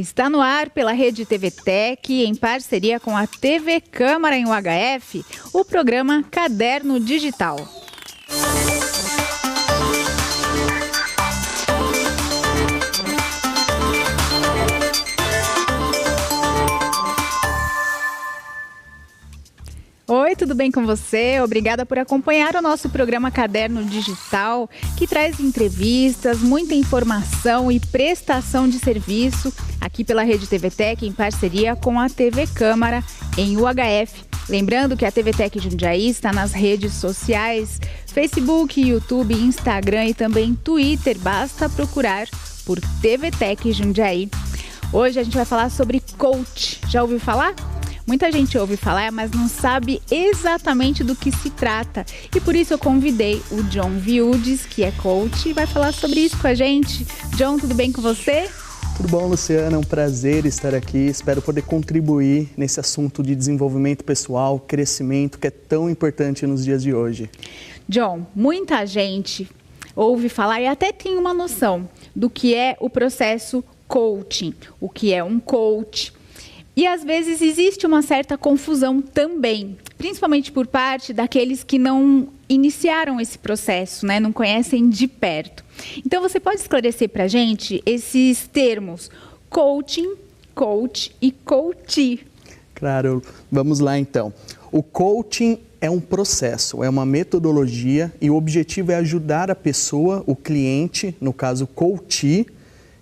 Está no ar pela Rede TVTech, em parceria com a TV Câmara em UHF, o programa Caderno Digital. Oi, tudo bem com você? Obrigada por acompanhar o nosso programa Caderno Digital, que traz entrevistas, muita informação e prestação de serviço aqui pela Rede TVTech em parceria com a TV Câmara em UHF. Lembrando que a TVTech Jundiaí está nas redes sociais, Facebook, YouTube, Instagram e também Twitter. Basta procurar por TVTech Jundiaí. Hoje a gente vai falar sobre coach. Já ouviu falar? Muita gente ouve falar, mas não sabe exatamente do que se trata. E por isso eu convidei o John Viudes, que é coach, e vai falar sobre isso com a gente. John, tudo bem com você? Tudo bom, Luciana? É um prazer estar aqui. Espero poder contribuir nesse assunto de desenvolvimento pessoal, crescimento, que é tão importante nos dias de hoje. John, muita gente ouve falar e até tem uma noção do que é o processo coaching, o que é um coach. E às vezes existe uma certa confusão também, principalmente por parte daqueles que não iniciaram esse processo, né? Não conhecem de perto. Então você pode esclarecer para a gente esses termos coaching, coach e coachee? Claro, vamos lá então. O coaching é um processo, é uma metodologia e o objetivo é ajudar a pessoa, o cliente, no caso coachee,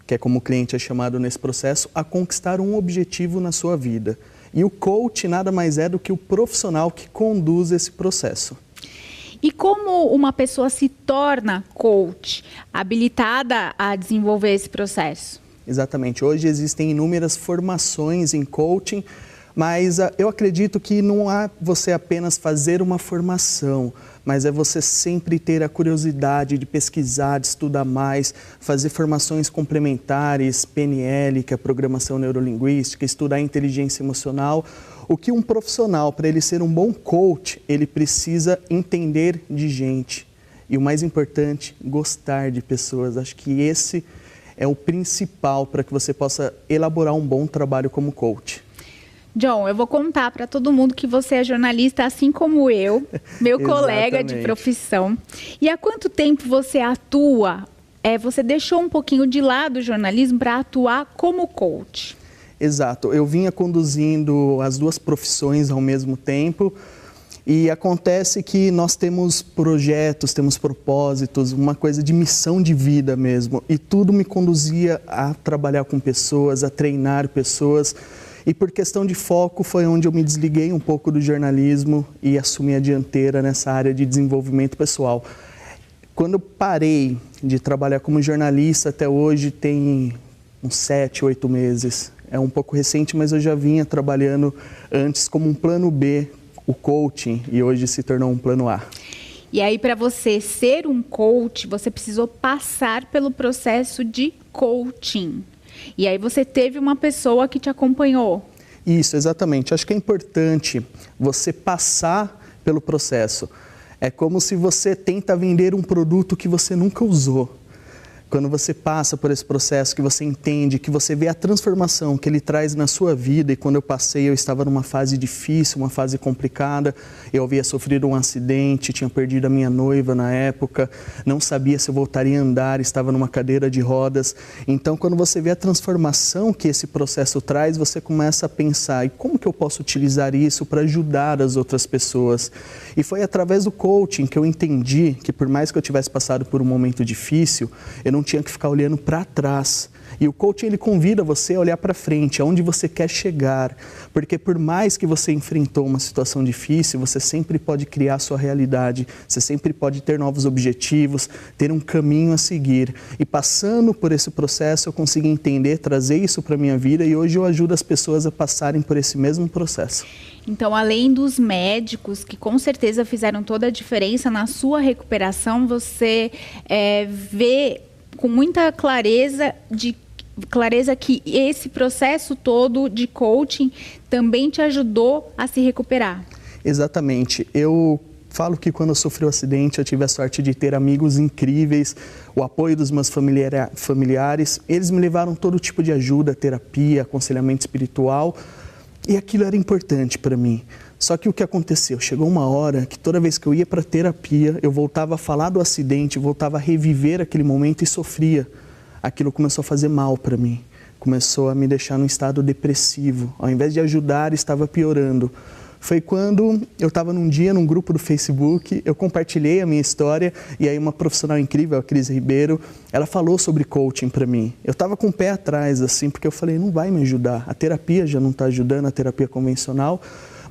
que é como o cliente é chamado nesse processo, a conquistar um objetivo na sua vida. E o coach nada mais é do que o profissional que conduz esse processo. E como uma pessoa se torna coach, habilitada a desenvolver esse processo? Exatamente. Hoje existem inúmeras formações em coaching, mas eu acredito que não há você apenas fazer uma formação, mas é você sempre ter a curiosidade de pesquisar, de estudar mais, fazer formações complementares, PNL, que é Programação Neurolinguística, estudar inteligência emocional. O que um profissional, para ele ser um bom coach, ele precisa entender de gente. E o mais importante, gostar de pessoas. Acho que esse é o principal para que você possa elaborar um bom trabalho como coach. John, eu vou contar para todo mundo que você é jornalista, assim como eu, meu colega de profissão. E há quanto tempo você atua? Você deixou um pouquinho de lado o jornalismo para atuar como coach? Exato. Eu vinha conduzindo as duas profissões ao mesmo tempo e acontece que nós temos projetos, temos propósitos, uma coisa de missão de vida mesmo. E tudo me conduzia a trabalhar com pessoas, a treinar pessoas. E por questão de foco foi onde eu me desliguei um pouco do jornalismo e assumi a dianteira nessa área de desenvolvimento pessoal. Quando eu parei de trabalhar como jornalista até hoje tem uns 7, 8 meses. É um pouco recente, mas eu já vinha trabalhando antes como um plano B, o coaching, e hoje se tornou um plano A. E aí, para você ser um coach, você precisou passar pelo processo de coaching. E aí você teve uma pessoa que te acompanhou. Isso, exatamente. Acho que é importante você passar pelo processo. É como se você tenta vender um produto que você nunca usou. Quando você passa por esse processo, que você entende, que você vê a transformação que ele traz na sua vida. E quando eu passei, eu estava numa fase difícil, uma fase complicada. Eu havia sofrido um acidente, tinha perdido a minha noiva na época, não sabia se eu voltaria a andar, estava numa cadeira de rodas. Então, quando você vê a transformação que esse processo traz, você começa a pensar, e como que eu posso utilizar isso para ajudar as outras pessoas? E foi através do coaching que eu entendi que por mais que eu tivesse passado por um momento difícil, eu não tinha que ficar olhando para trás. E o coaching, ele convida você a olhar para frente, aonde você quer chegar. Porque por mais que você enfrentou uma situação difícil, você sempre pode criar a sua realidade. Você sempre pode ter novos objetivos, ter um caminho a seguir. E passando por esse processo, eu consegui entender, trazer isso para a minha vida e hoje eu ajudo as pessoas a passarem por esse mesmo processo. Então, além dos médicos, que com certeza fizeram toda a diferença na sua recuperação, você vê com muita clareza que esse processo todo de coaching também te ajudou a se recuperar. Exatamente. Eu falo que quando eu sofri o acidente, eu tive a sorte de ter amigos incríveis, o apoio dos meus familiares. Eles me levaram todo tipo de ajuda, terapia, aconselhamento espiritual, e aquilo era importante para mim. Só que o que aconteceu? Chegou uma hora que toda vez que eu ia para terapia, eu voltava a falar do acidente, voltava a reviver aquele momento e sofria. Aquilo começou a fazer mal para mim. Começou a me deixar num estado depressivo. Ao invés de ajudar, estava piorando. Foi quando eu estava num dia num grupo do Facebook, eu compartilhei a minha história e aí uma profissional incrível, a Cris Ribeiro, ela falou sobre coaching para mim. Eu estava com o pé atrás, assim, porque eu falei, não vai me ajudar. A terapia já não está ajudando, a terapia convencional.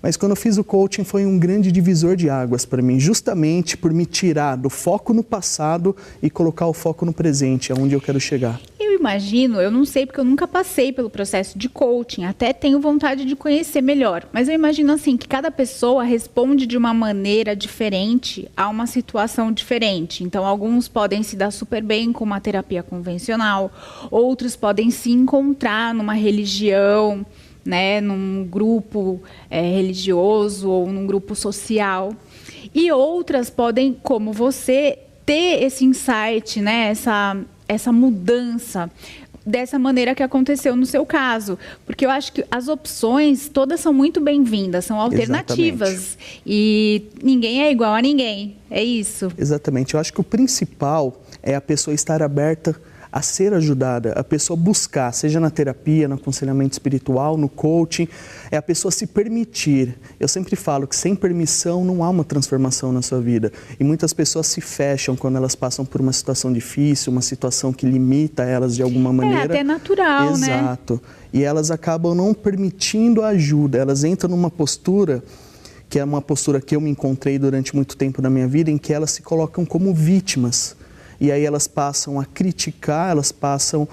Mas quando eu fiz o coaching foi um grande divisor de águas para mim, justamente por me tirar do foco no passado e colocar o foco no presente, aonde eu quero chegar. Eu imagino, eu não sei porque eu nunca passei pelo processo de coaching, até tenho vontade de conhecer melhor, mas eu imagino assim que cada pessoa responde de uma maneira diferente a uma situação diferente. Então, alguns podem se dar super bem com uma terapia convencional, outros podem se encontrar numa religião, né, num grupo religioso ou num grupo social. E outras podem, como você, ter esse insight, né, essa mudança dessa maneira que aconteceu no seu caso. Porque eu acho que as opções todas são muito bem-vindas, são alternativas. Exatamente. E ninguém é igual a ninguém, é isso? Exatamente. Eu acho que o principal é a pessoa estar aberta a ser ajudada, a pessoa buscar, seja na terapia, no aconselhamento espiritual, no coaching, é a pessoa se permitir. Eu sempre falo que sem permissão não há uma transformação na sua vida. E muitas pessoas se fecham quando elas passam por uma situação difícil, uma situação que limita elas de alguma maneira. É até natural, Exato. né? Exato. E elas acabam não permitindo a ajuda, elas entram numa postura que é uma postura que eu me encontrei durante muito tempo na minha vida, em que elas se colocam como vítimas. E aí elas passam a criticar, elas passam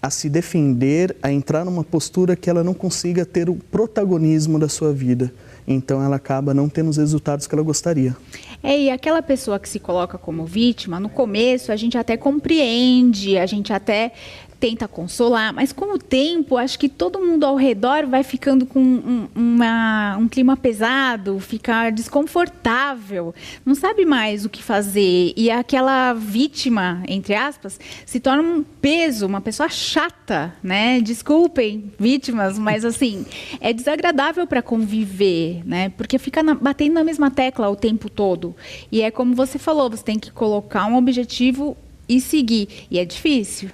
a se defender, a entrar numa postura que ela não consiga ter o protagonismo da sua vida. Então ela acaba não tendo os resultados que ela gostaria. E aquela pessoa que se coloca como vítima, no começo a gente até compreende, a gente até tenta consolar, mas com o tempo, acho que todo mundo ao redor vai ficando com um clima pesado, fica desconfortável, não sabe mais o que fazer. E aquela vítima, entre aspas, se torna um peso, uma pessoa chata, né? Desculpem, vítimas, mas assim, é desagradável para conviver, né? Porque fica batendo na mesma tecla o tempo todo. E é como você falou, você tem que colocar um objetivo e seguir. E é difícil.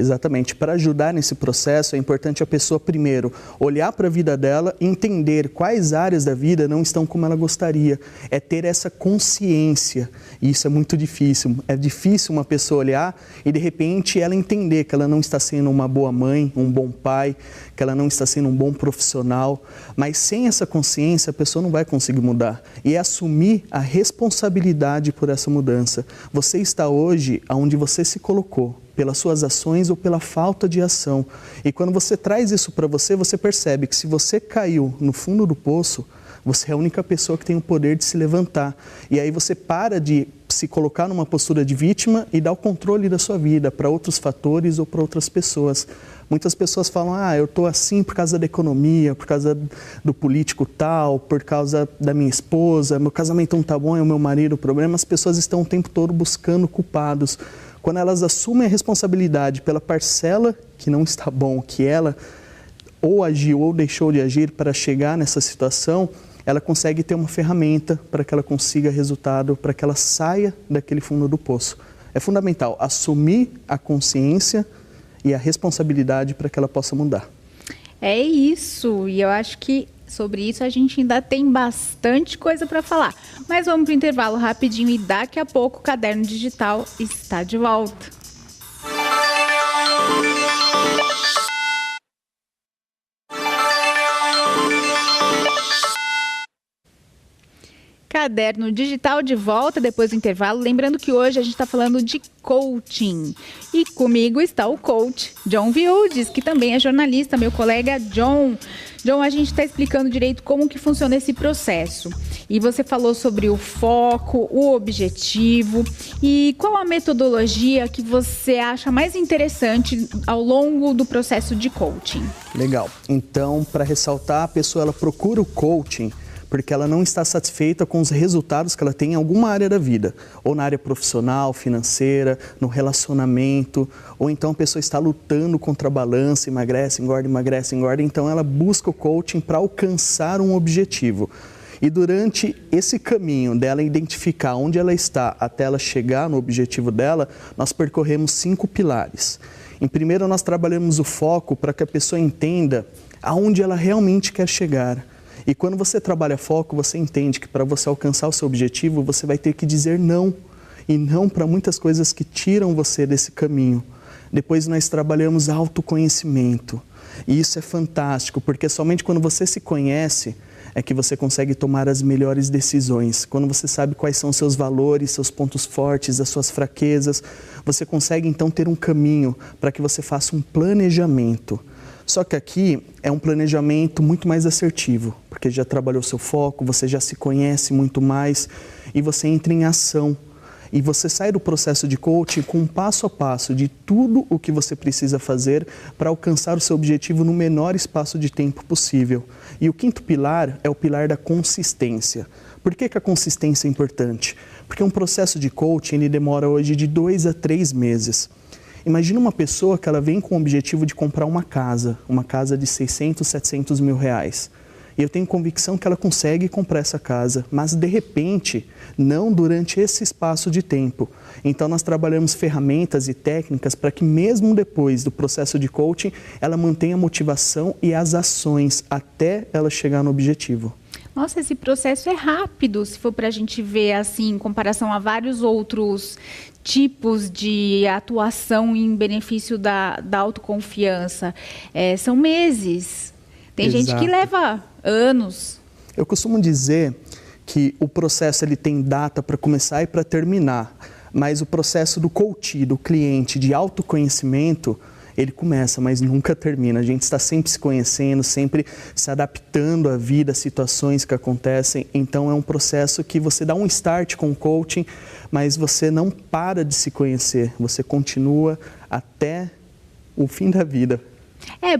Exatamente. Para ajudar nesse processo, é importante a pessoa, primeiro, olhar para a vida dela e entender quais áreas da vida não estão como ela gostaria. É ter essa consciência. E isso é muito difícil. É difícil uma pessoa olhar e, de repente, ela entender que ela não está sendo uma boa mãe, um bom pai, que ela não está sendo um bom profissional. Mas sem essa consciência, a pessoa não vai conseguir mudar. E é assumir a responsabilidade por essa mudança. Você está hoje onde você se colocou, pelas suas ações ou pela falta de ação. E quando você traz isso para você, você percebe que se você caiu no fundo do poço, você é a única pessoa que tem o poder de se levantar. E aí você para de se colocar numa postura de vítima e dá o controle da sua vida para outros fatores ou para outras pessoas. Muitas pessoas falam, eu estou assim por causa da economia, por causa do político tal, por causa da minha esposa, meu casamento não está bom, é o meu marido o problema. As pessoas estão o tempo todo buscando culpados. Quando elas assumem a responsabilidade pela parcela que não está bom, que ela ou agiu ou deixou de agir para chegar nessa situação, ela consegue ter uma ferramenta para que ela consiga resultado, para que ela saia daquele fundo do poço. É fundamental assumir a consciência e a responsabilidade para que ela possa mudar. É isso, e eu acho que sobre isso a gente ainda tem bastante coisa para falar. Mas vamos para o intervalo rapidinho e daqui a pouco o Caderno Digital está de volta. Caderno Digital de volta depois do intervalo. Lembrando que hoje a gente está falando de coaching. E comigo está o coach John Viudes, que também é jornalista, meu colega John. John, a gente está explicando direito como que funciona esse processo. E você falou sobre o foco, o objetivo. E qual a metodologia que você acha mais interessante ao longo do processo de coaching? Legal. Então, para ressaltar, a pessoa ela procura o coaching porque ela não está satisfeita com os resultados que ela tem em alguma área da vida, ou na área profissional, financeira, no relacionamento, ou então a pessoa está lutando contra a balança, emagrece, engorda, então ela busca o coaching para alcançar um objetivo. E durante esse caminho dela identificar onde ela está até ela chegar no objetivo dela, nós percorremos 5 pilares. Em primeiro, nós trabalhamos o foco para que a pessoa entenda aonde ela realmente quer chegar. E quando você trabalha foco, você entende que para você alcançar o seu objetivo, você vai ter que dizer não. E não para muitas coisas que tiram você desse caminho. Depois nós trabalhamos autoconhecimento. E isso é fantástico, porque somente quando você se conhece é que você consegue tomar as melhores decisões. Quando você sabe quais são os seus valores, seus pontos fortes, as suas fraquezas, você consegue então ter um caminho para que você faça um planejamento. Só que aqui é um planejamento muito mais assertivo, porque já trabalhou seu foco, você já se conhece muito mais e você entra em ação. E você sai do processo de coaching com um passo a passo de tudo o que você precisa fazer para alcançar o seu objetivo no menor espaço de tempo possível. E o 5º pilar é o pilar da consistência. Por que a consistência é importante? Porque um processo de coaching ele demora hoje de 2 a 3 meses. Imagina uma pessoa que ela vem com o objetivo de comprar uma casa de 600, 700 mil reais. E eu tenho convicção que ela consegue comprar essa casa, mas de repente, não durante esse espaço de tempo. Então nós trabalhamos ferramentas e técnicas para que mesmo depois do processo de coaching, ela mantenha a motivação e as ações até ela chegar no objetivo. Nossa, esse processo é rápido, se for para a gente ver assim, em comparação a vários outros tipos de atuação em benefício da autoconfiança. São meses. Tem Exato. Gente que leva anos. Eu costumo dizer que o processo ele tem data para começar e para terminar, mas o processo do coach, do cliente, de autoconhecimento, ele começa, mas nunca termina. A gente está sempre se conhecendo, sempre se adaptando à vida, às situações que acontecem. Então é um processo que você dá um start com o coaching, mas você não para de se conhecer, você continua até o fim da vida.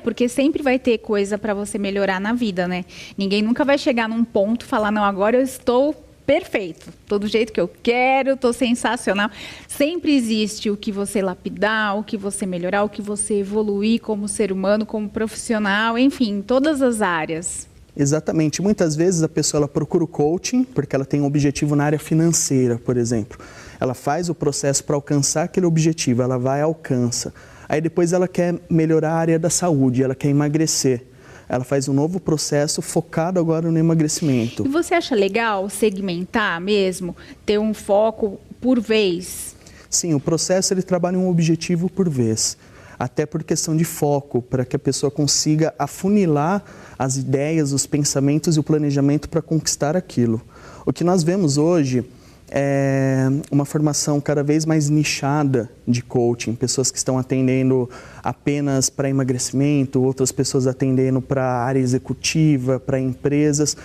Porque sempre vai ter coisa para você melhorar na vida, né? Ninguém nunca vai chegar num ponto e falar, não, agora eu estou perfeito, tô do jeito que eu quero, tô sensacional. Sempre existe o que você lapidar, o que você melhorar, o que você evoluir como ser humano, como profissional, enfim, em todas as áreas. Exatamente. Muitas vezes a pessoa ela procura o coaching porque ela tem um objetivo na área financeira, por exemplo. Ela faz o processo para alcançar aquele objetivo, ela vai e alcança. Aí depois ela quer melhorar a área da saúde, ela quer emagrecer. Ela faz um novo processo focado agora no emagrecimento. E você acha legal segmentar mesmo? Ter um foco por vez? Sim, o processo ele trabalha um objetivo por vez. Até por questão de foco, para que a pessoa consiga afunilar as ideias, os pensamentos e o planejamento para conquistar aquilo. O que nós vemos hoje é uma formação cada vez mais nichada de coaching, pessoas que estão atendendo apenas para emagrecimento, outras pessoas atendendo para a área executiva, para empresas.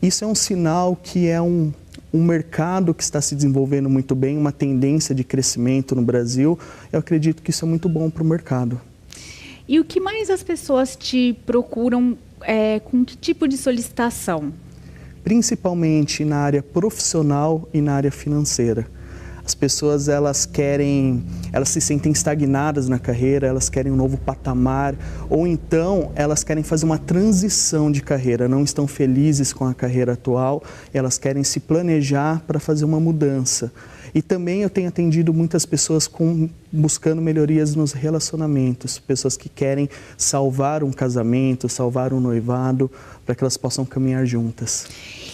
Isso é um sinal que é um mercado que está se desenvolvendo muito bem, uma tendência de crescimento no Brasil. Eu acredito que isso é muito bom para o mercado. E o que mais as pessoas te procuram, com que tipo de solicitação? Principalmente na área profissional e na área financeira. As pessoas elas se sentem estagnadas na carreira, elas querem um novo patamar, ou então elas querem fazer uma transição de carreira, não estão felizes com a carreira atual, elas querem se planejar para fazer uma mudança. E também eu tenho atendido muitas pessoas buscando melhorias nos relacionamentos, pessoas que querem salvar um casamento, salvar um noivado, para que elas possam caminhar juntas.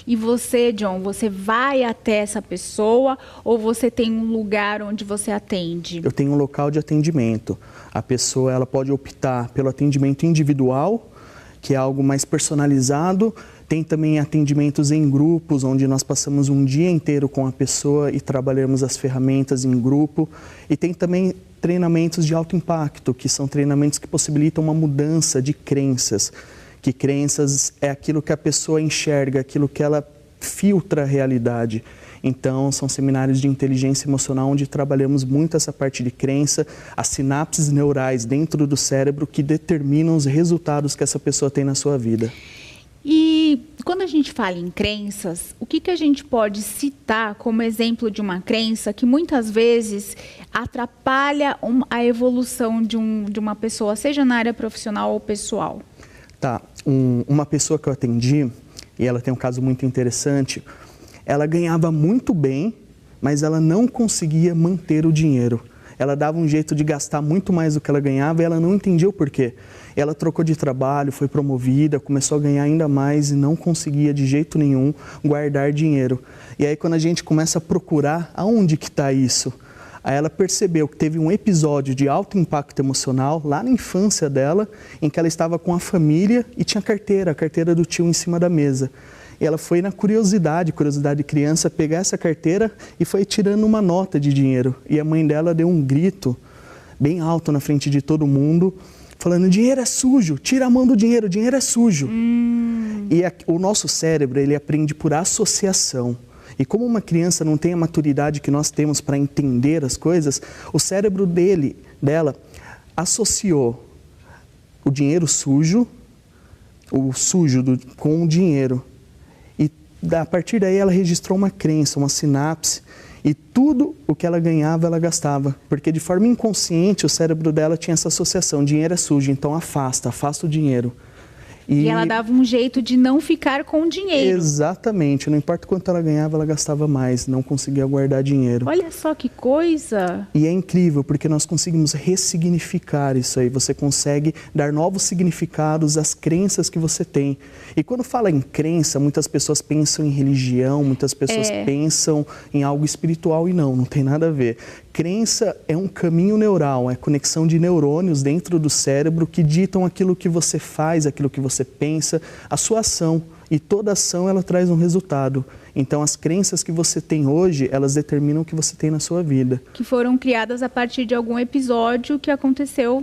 E você, John, você vai até essa pessoa ou você tem um lugar onde você atende? Eu tenho um local de atendimento. A pessoa ela pode optar pelo atendimento individual, que é algo mais personalizado. Tem também atendimentos em grupos, onde nós passamos um dia inteiro com a pessoa e trabalhamos as ferramentas em grupo. E tem também treinamentos de alto impacto, que são treinamentos que possibilitam uma mudança de crenças. Que crenças é aquilo que a pessoa enxerga, aquilo que ela filtra a realidade. Então, são seminários de inteligência emocional onde trabalhamos muito essa parte de crença, as sinapses neurais dentro do cérebro que determinam os resultados que essa pessoa tem na sua vida. E quando a gente fala em crenças, o que a gente pode citar como exemplo de uma crença que muitas vezes atrapalha a evolução de uma pessoa, seja na área profissional ou pessoal? Tá, uma pessoa que eu atendi, e ela tem um caso muito interessante, ela ganhava muito bem, mas ela não conseguia manter o dinheiro. Ela dava um jeito de gastar muito mais do que ela ganhava e ela não entendia o porquê. Ela trocou de trabalho, foi promovida, começou a ganhar ainda mais e não conseguia de jeito nenhum guardar dinheiro. E aí quando a gente começa a procurar aonde que está isso, aí ela percebeu que teve um episódio de alto impacto emocional lá na infância dela, em que ela estava com a família e tinha a carteira do tio em cima da mesa. E ela foi na curiosidade de criança, pegar essa carteira e foi tirando uma nota de dinheiro. E a mãe dela deu um grito bem alto na frente de todo mundo, falando: dinheiro é sujo, tira a mão do dinheiro, dinheiro é sujo. E o nosso cérebro, ele aprende por associação. E como uma criança não tem a maturidade que nós temos para entender as coisas, o cérebro dela associou o dinheiro sujo, com o dinheiro. E a partir daí ela registrou uma crença, uma sinapse, e tudo o que ela ganhava, ela gastava. Porque de forma inconsciente o cérebro dela tinha essa associação: dinheiro é sujo, então afasta o dinheiro. E ela dava um jeito de não ficar com dinheiro. Exatamente, não importa quanto ela ganhava, ela gastava mais, não conseguia guardar dinheiro. Olha só que coisa! E é incrível, porque nós conseguimos ressignificar isso aí, você consegue dar novos significados às crenças que você tem. E quando fala em crença, muitas pessoas pensam em religião, muitas pessoas pensam em algo espiritual, e não tem nada a ver. Crença é um caminho neural, é conexão de neurônios dentro do cérebro que ditam aquilo que você faz, aquilo que você pensa, a sua ação. E toda ação, ela traz um resultado. Então, as crenças que você tem hoje, elas determinam o que você tem na sua vida. Que foram criadas a partir de algum episódio que aconteceu.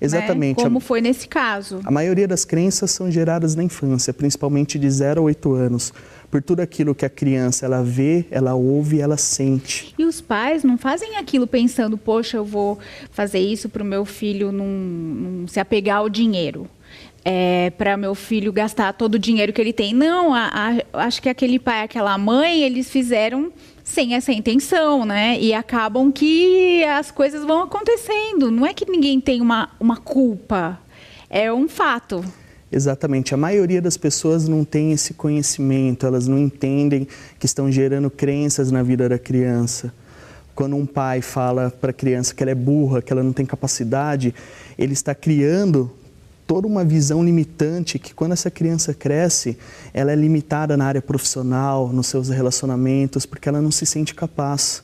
Exatamente. Né? Como foi nesse caso. A maioria das crenças são geradas na infância, principalmente de 0 a 8 anos. Por tudo aquilo que a criança, ela vê, ela ouve, ela sente. E os pais não fazem aquilo pensando: poxa, eu vou fazer isso para o meu filho não se apegar ao dinheiro. Para meu filho gastar todo o dinheiro que ele tem. Não, acho que aquele pai, aquela mãe, eles fizeram sem essa intenção, né? E acabam que as coisas vão acontecendo. Não é que ninguém tem uma culpa, é um fato. Exatamente. A maioria das pessoas não tem esse conhecimento, elas não entendem que estão gerando crenças na vida da criança. Quando um pai fala para a criança que ela é burra, que ela não tem capacidade, ele está criando toda uma visão limitante que, quando essa criança cresce, ela é limitada na área profissional, nos seus relacionamentos, porque ela não se sente capaz.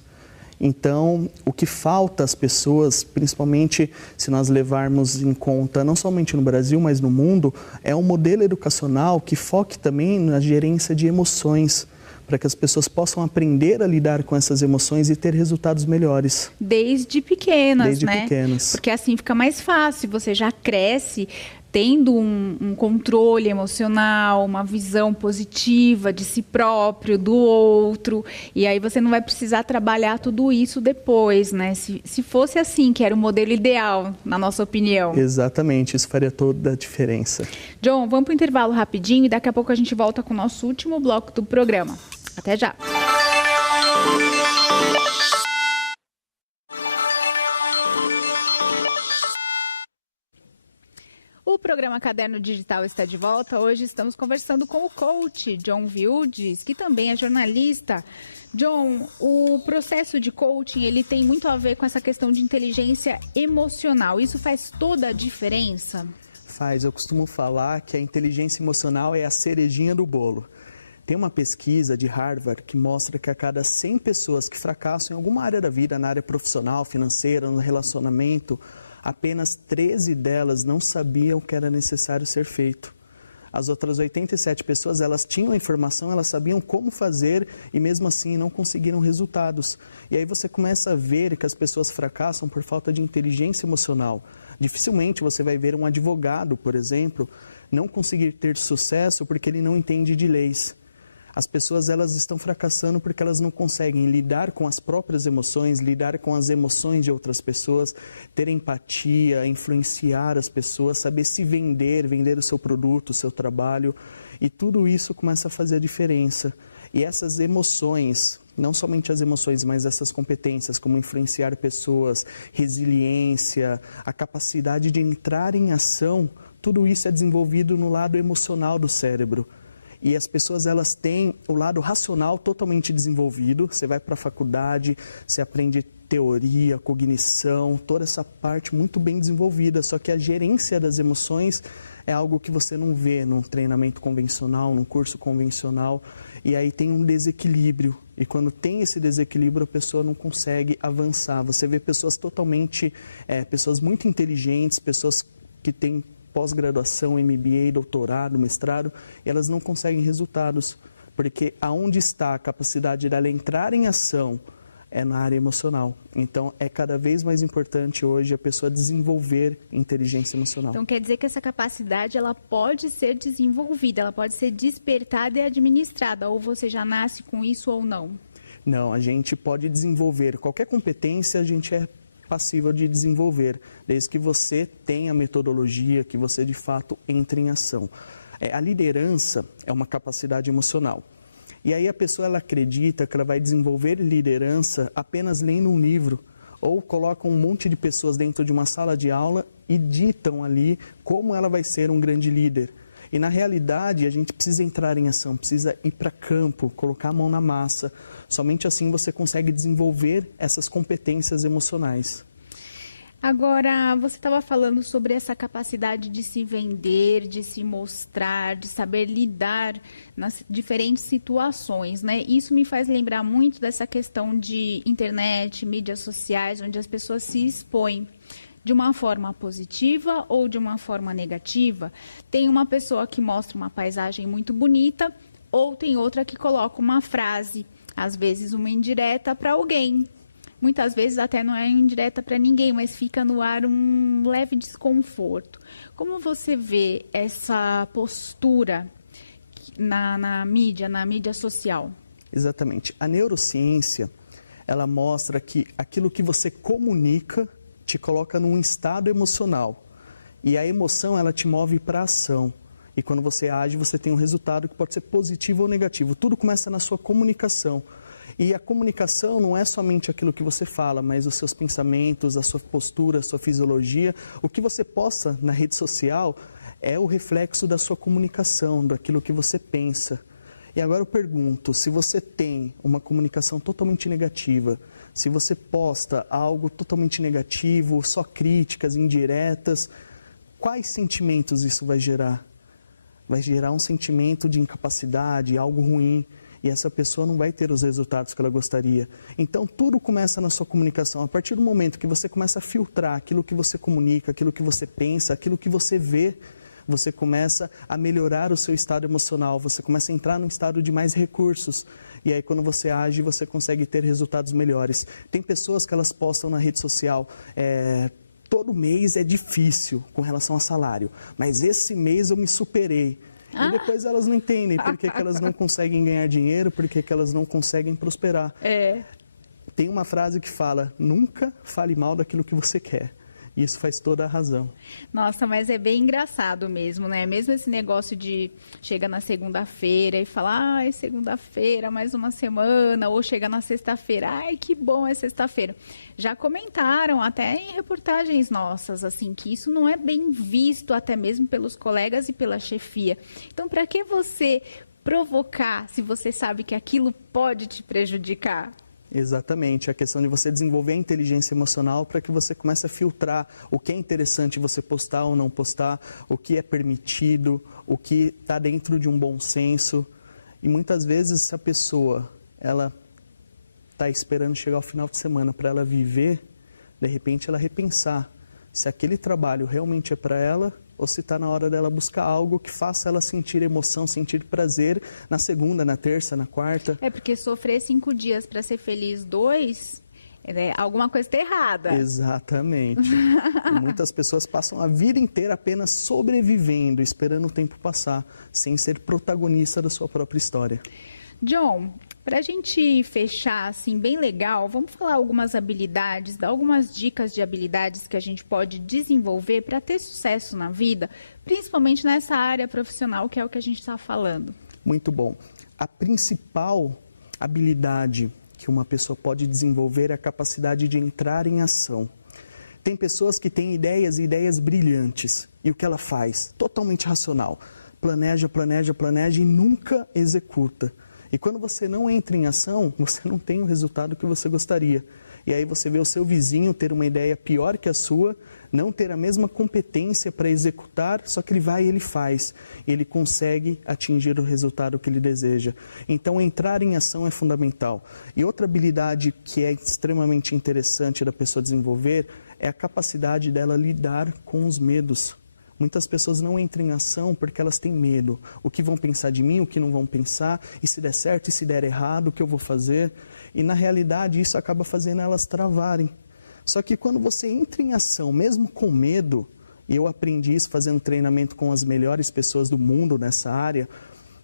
Então, o que falta às pessoas, principalmente se nós levarmos em conta, não somente no Brasil, mas no mundo, é um modelo educacional que foque também na gerência de emoções, para que as pessoas possam aprender a lidar com essas emoções e ter resultados melhores. Desde pequenas, Desde né? pequenas. Porque assim fica mais fácil, você já cresce tendo um controle emocional, uma visão positiva de si próprio, do outro, e aí você não vai precisar trabalhar tudo isso depois, né? Se fosse assim, que era o modelo ideal, na nossa opinião. Exatamente, isso faria toda a diferença. John, vamos para o intervalo rapidinho e daqui a pouco a gente volta com o nosso último bloco do programa. Até já! O programa Caderno Digital está de volta. Hoje estamos conversando com o coach John Wildes, que também é jornalista. John, o processo de coaching, ele tem muito a ver com essa questão de inteligência emocional. Isso faz toda a diferença? Faz. Eu costumo falar que a inteligência emocional é a cerejinha do bolo. Tem uma pesquisa de Harvard que mostra que a cada 100 pessoas que fracassam em alguma área da vida, na área profissional, financeira, no relacionamento, apenas 13 delas não sabiam que era necessário ser feito. As outras 87 pessoas, elas tinham a informação, elas sabiam como fazer e mesmo assim não conseguiram resultados. E aí você começa a ver que as pessoas fracassam por falta de inteligência emocional. Dificilmente você vai ver um advogado, por exemplo, não conseguir ter sucesso porque ele não entende de leis. As pessoas, elas estão fracassando porque elas não conseguem lidar com as próprias emoções, lidar com as emoções de outras pessoas, ter empatia, influenciar as pessoas, saber se vender o seu produto, o seu trabalho, e tudo isso começa a fazer a diferença. E essas emoções, não somente as emoções, mas essas competências, como influenciar pessoas, resiliência, a capacidade de entrar em ação, tudo isso é desenvolvido no lado emocional do cérebro. E as pessoas, elas têm o lado racional totalmente desenvolvido. Você vai para a faculdade, você aprende teoria, cognição, toda essa parte muito bem desenvolvida. Só que a gerência das emoções é algo que você não vê num treinamento convencional, num curso convencional. E aí tem um desequilíbrio. E quando tem esse desequilíbrio, a pessoa não consegue avançar. Você vê pessoas pessoas muito inteligentes, pessoas que têm pós-graduação, MBA, doutorado, mestrado, e elas não conseguem resultados, porque aonde está a capacidade dela entrar em ação é na área emocional. Então, é cada vez mais importante hoje a pessoa desenvolver inteligência emocional. Então, quer dizer que essa capacidade, ela pode ser desenvolvida, ela pode ser despertada e administrada, ou você já nasce com isso ou não? Não, a gente pode desenvolver. Qualquer competência, a gente é passível de desenvolver, desde que você tenha metodologia, que você de fato entre em ação. A liderança é uma capacidade emocional. E aí a pessoa, ela acredita que ela vai desenvolver liderança apenas lendo um livro, ou coloca um monte de pessoas dentro de uma sala de aula e ditam ali como ela vai ser um grande líder. E na realidade a gente precisa entrar em ação, precisa ir para campo, colocar a mão na massa. Somente assim você consegue desenvolver essas competências emocionais. Agora, você estava falando sobre essa capacidade de se vender, de se mostrar, de saber lidar nas diferentes situações, né? Isso me faz lembrar muito dessa questão de internet, mídias sociais, onde as pessoas se expõem de uma forma positiva ou de uma forma negativa. Tem uma pessoa que mostra uma paisagem muito bonita, ou tem outra que coloca uma frase, às vezes uma indireta para alguém. Muitas vezes até não é indireta para ninguém, mas fica no ar um leve desconforto. Como você vê essa postura na mídia social? Exatamente. A neurociência, ela mostra que aquilo que você comunica te coloca num estado emocional. E a emoção, ela te move para a ação. E quando você age, você tem um resultado que pode ser positivo ou negativo. Tudo começa na sua comunicação. E a comunicação não é somente aquilo que você fala, mas os seus pensamentos, a sua postura, a sua fisiologia. O que você posta na rede social é o reflexo da sua comunicação, daquilo que você pensa. E agora eu pergunto, se você tem uma comunicação totalmente negativa, se você posta algo totalmente negativo, só críticas, indiretas, quais sentimentos isso vai gerar? Vai gerar um sentimento de incapacidade, algo ruim, e essa pessoa não vai ter os resultados que ela gostaria. Então tudo começa na sua comunicação. A partir do momento que você começa a filtrar aquilo que você comunica, aquilo que você pensa, aquilo que você vê, você começa a melhorar o seu estado emocional, você começa a entrar num estado de mais recursos. E aí quando você age, você consegue ter resultados melhores. Tem pessoas que elas postam na rede social, todo mês é difícil com relação ao salário, mas esse mês eu me superei. E depois elas não entendem por que elas não conseguem ganhar dinheiro, por que elas não conseguem prosperar. Tem uma frase que fala, nunca fale mal daquilo que você quer. Isso faz toda a razão. Nossa, mas é bem engraçado mesmo, né? Mesmo esse negócio de chega na segunda-feira e fala, ai, segunda-feira, mais uma semana, ou chega na sexta-feira, ai, que bom é sexta-feira. Já comentaram até em reportagens nossas, assim, que isso não é bem visto até mesmo pelos colegas e pela chefia. Então, para que você provocar se você sabe que aquilo pode te prejudicar? Exatamente, a questão de você desenvolver a inteligência emocional para que você comece a filtrar o que é interessante você postar ou não postar, o que é permitido, o que está dentro de um bom senso. E muitas vezes se a pessoa ela está esperando chegar ao final de semana para ela viver, de repente ela repensar se aquele trabalho realmente é para ela ou se está na hora dela buscar algo que faça ela sentir emoção, sentir prazer na segunda, na terça, na quarta. É porque sofrer 5 dias para ser feliz 2, alguma coisa está errada. Exatamente. E muitas pessoas passam a vida inteira apenas sobrevivendo, esperando o tempo passar, sem ser protagonista da sua própria história. John, para a gente fechar assim bem legal, vamos falar algumas habilidades, dar algumas dicas de habilidades que a gente pode desenvolver para ter sucesso na vida, principalmente nessa área profissional que é o que a gente está falando. Muito bom. A principal habilidade que uma pessoa pode desenvolver é a capacidade de entrar em ação. Tem pessoas que têm ideias e ideias brilhantes. E o que ela faz? Totalmente racional. Planeja, planeja, planeja e nunca executa. E quando você não entra em ação, você não tem o resultado que você gostaria. E aí você vê o seu vizinho ter uma ideia pior que a sua, não ter a mesma competência para executar, só que ele vai e ele faz. E ele consegue atingir o resultado que ele deseja. Então, entrar em ação é fundamental. E outra habilidade que é extremamente interessante da pessoa desenvolver é a capacidade dela lidar com os medos. Muitas pessoas não entram em ação porque elas têm medo. O que vão pensar de mim, o que não vão pensar, e se der certo, e se der errado, o que eu vou fazer? E na realidade isso acaba fazendo elas travarem. Só que quando você entra em ação, mesmo com medo, e eu aprendi isso fazendo treinamento com as melhores pessoas do mundo nessa área,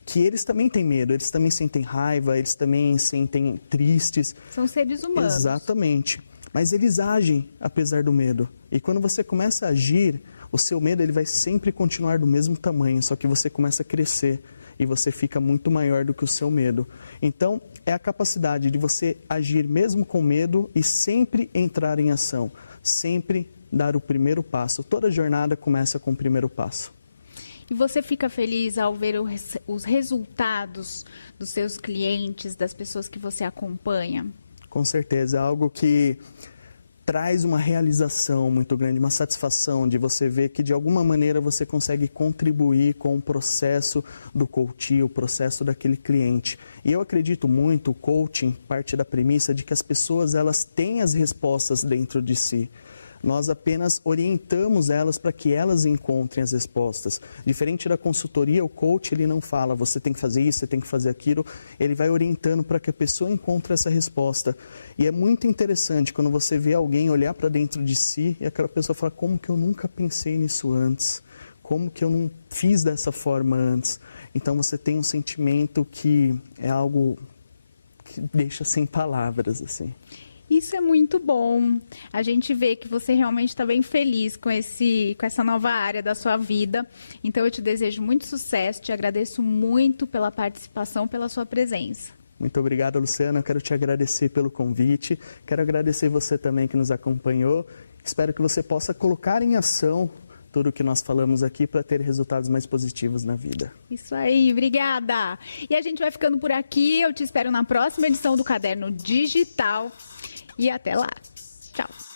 que eles também têm medo, eles também sentem raiva, eles também sentem tristes. São seres humanos. Exatamente. Mas eles agem apesar do medo. E quando você começa a agir, o seu medo ele vai sempre continuar do mesmo tamanho, só que você começa a crescer e você fica muito maior do que o seu medo. Então, é a capacidade de você agir mesmo com medo e sempre entrar em ação, sempre dar o primeiro passo. Toda jornada começa com o primeiro passo. E você fica feliz ao ver os resultados dos seus clientes, das pessoas que você acompanha? Com certeza, é algo que traz uma realização muito grande, uma satisfação de você ver que de alguma maneira você consegue contribuir com o processo do coaching, o processo daquele cliente. E eu acredito muito, o coaching parte da premissa de que as pessoas elas têm as respostas dentro de si. Nós apenas orientamos elas para que elas encontrem as respostas. Diferente da consultoria, o coach ele não fala, você tem que fazer isso, você tem que fazer aquilo. Ele vai orientando para que a pessoa encontre essa resposta. E é muito interessante quando você vê alguém olhar para dentro de si e aquela pessoa fala, como que eu nunca pensei nisso antes? Como que eu não fiz dessa forma antes? Então você tem um sentimento que é algo que deixa sem palavras, assim. Isso é muito bom. A gente vê que você realmente está bem feliz com essa nova área da sua vida. Então eu te desejo muito sucesso, te agradeço muito pela participação, pela sua presença. Muito obrigado, Luciana. Eu quero te agradecer pelo convite. Quero agradecer você também que nos acompanhou. Espero que você possa colocar em ação tudo o que nós falamos aqui para ter resultados mais positivos na vida. Isso aí, obrigada. E a gente vai ficando por aqui. Eu te espero na próxima edição do Caderno Digital. E até lá. Tchau.